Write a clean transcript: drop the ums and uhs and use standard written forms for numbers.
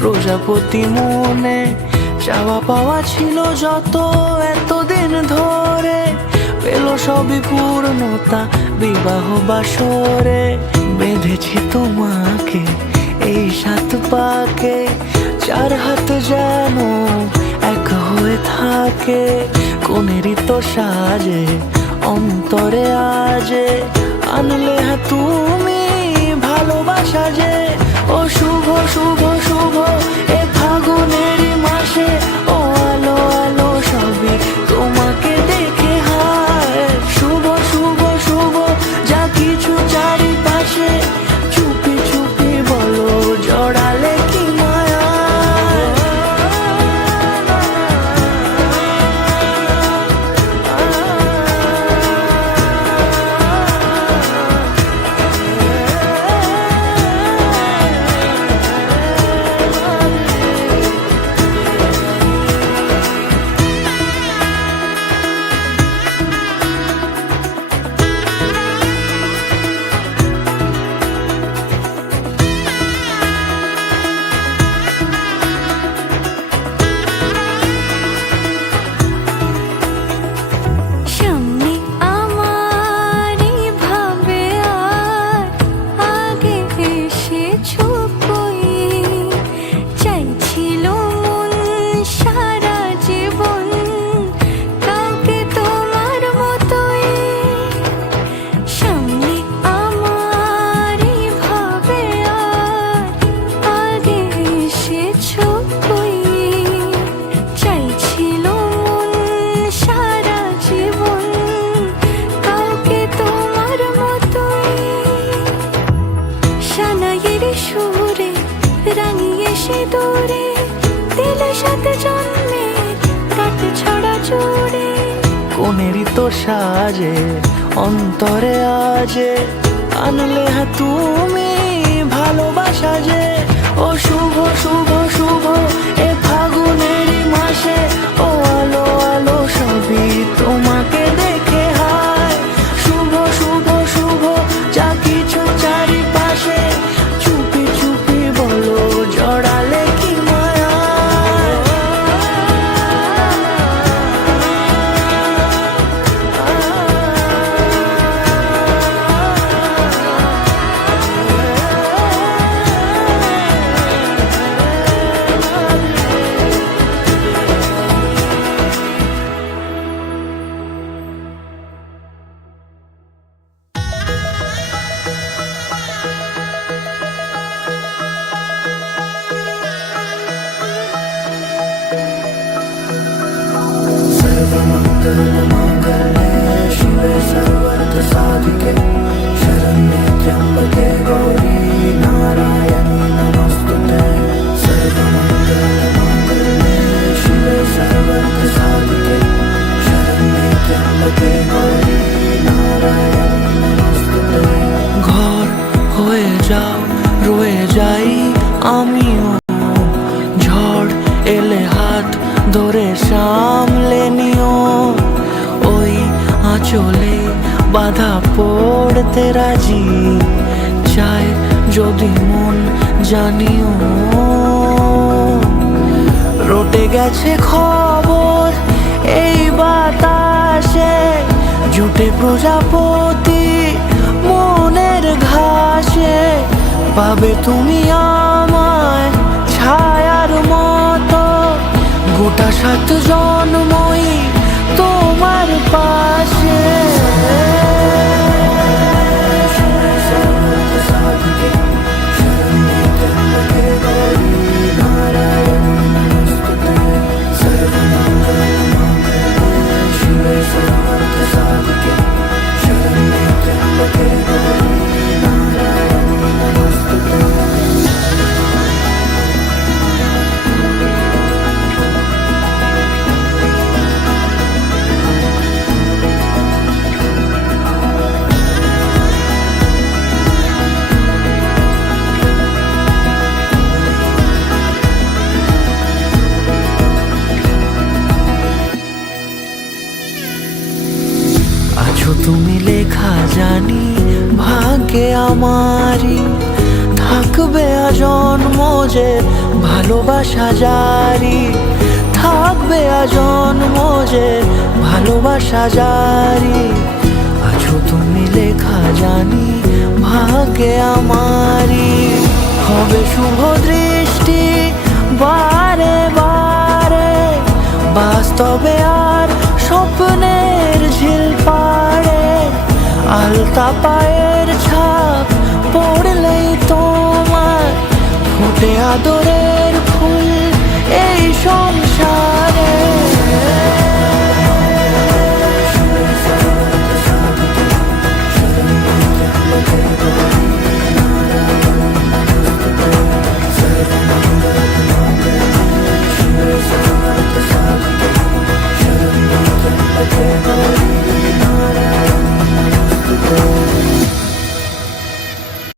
প্রজাপতি মনে চাওয়া পাওয়া ছিল যত এতদিন ধরে, পেল সবই পূর্ণতা বিবাহ বাসরে। বেঁধেছি তোমাকে এই 7 পাকে, 4 হাত যেন এক হয়ে থাকে। কোনেরই তো সাজে অন্তরে আজে, আনলে তুমি ভালোবাসা যে। ও শুভ শুভ শুভ এ ফাগুনেরই মাসে, ও আলো আলো সবই তোমাকে দেখে হায়। শুভ শুভ শুভ যা কিছু চারিপাশে, চুপি চুপি বলো জড়ালে কি মায়া। কোনেরই তো সাজে অন্তরে আজে, আনলে তুমি ভালোবাসা যে। ও শুভ শুভ শুভ এ ফাগুনেরই মাসে, ও আলো আলো সবই তোমাকে দেখে হায়। শুভ শুভ শুভ যা কিছু চারিপাশে, চুপি চুপি বলো জড়ালে কি মায়া। सर्वमङ्गलमाङ्गल्ये शिवे सर्वार्थसाधिके, शरण्ये त्र्यम्बके गौरी नारायणी नमोस्तुते। सर्वमङ्गलमाङ्गल्ये शिवे सर्वार्थसाधिके, शरण्ये त्र्यम्बके गौरी नारायणी नमोस्तुते। ঘর হয়ে যাও রয়ে যাই আমিও, ঝড় এলে হাত ধরে সামলে নিও। ওই আঁচলে বাধা পড়তে রাজি, চাই যদি মন জানিও। রটে গেছে খবর এই বাতাসে, জুটে প্রজাপতি মনের ঘাসে। পাবে তুমি আমায় ছায়ার মতো, গোটা 7 জন্মই তোমার পাশে। তুমি লেখা জানি ভাগ্যে আমারই, থাকবে আজন্ম যে ভালো ভালোবাসা জারি থাকবে আজন্ম যে ভালোবাসা জারি। আছো তুমি লেখা জানি ভাগ্যে আমারই, হবে শুভ দৃষ্টি বারে বারে, বাস্তবে আর স্বপ্নের ঝিল পাড়ে। আলতা পায়ের ছাপ পড়লেই তোমার ফোটে আদরের ফুল এই সংসার।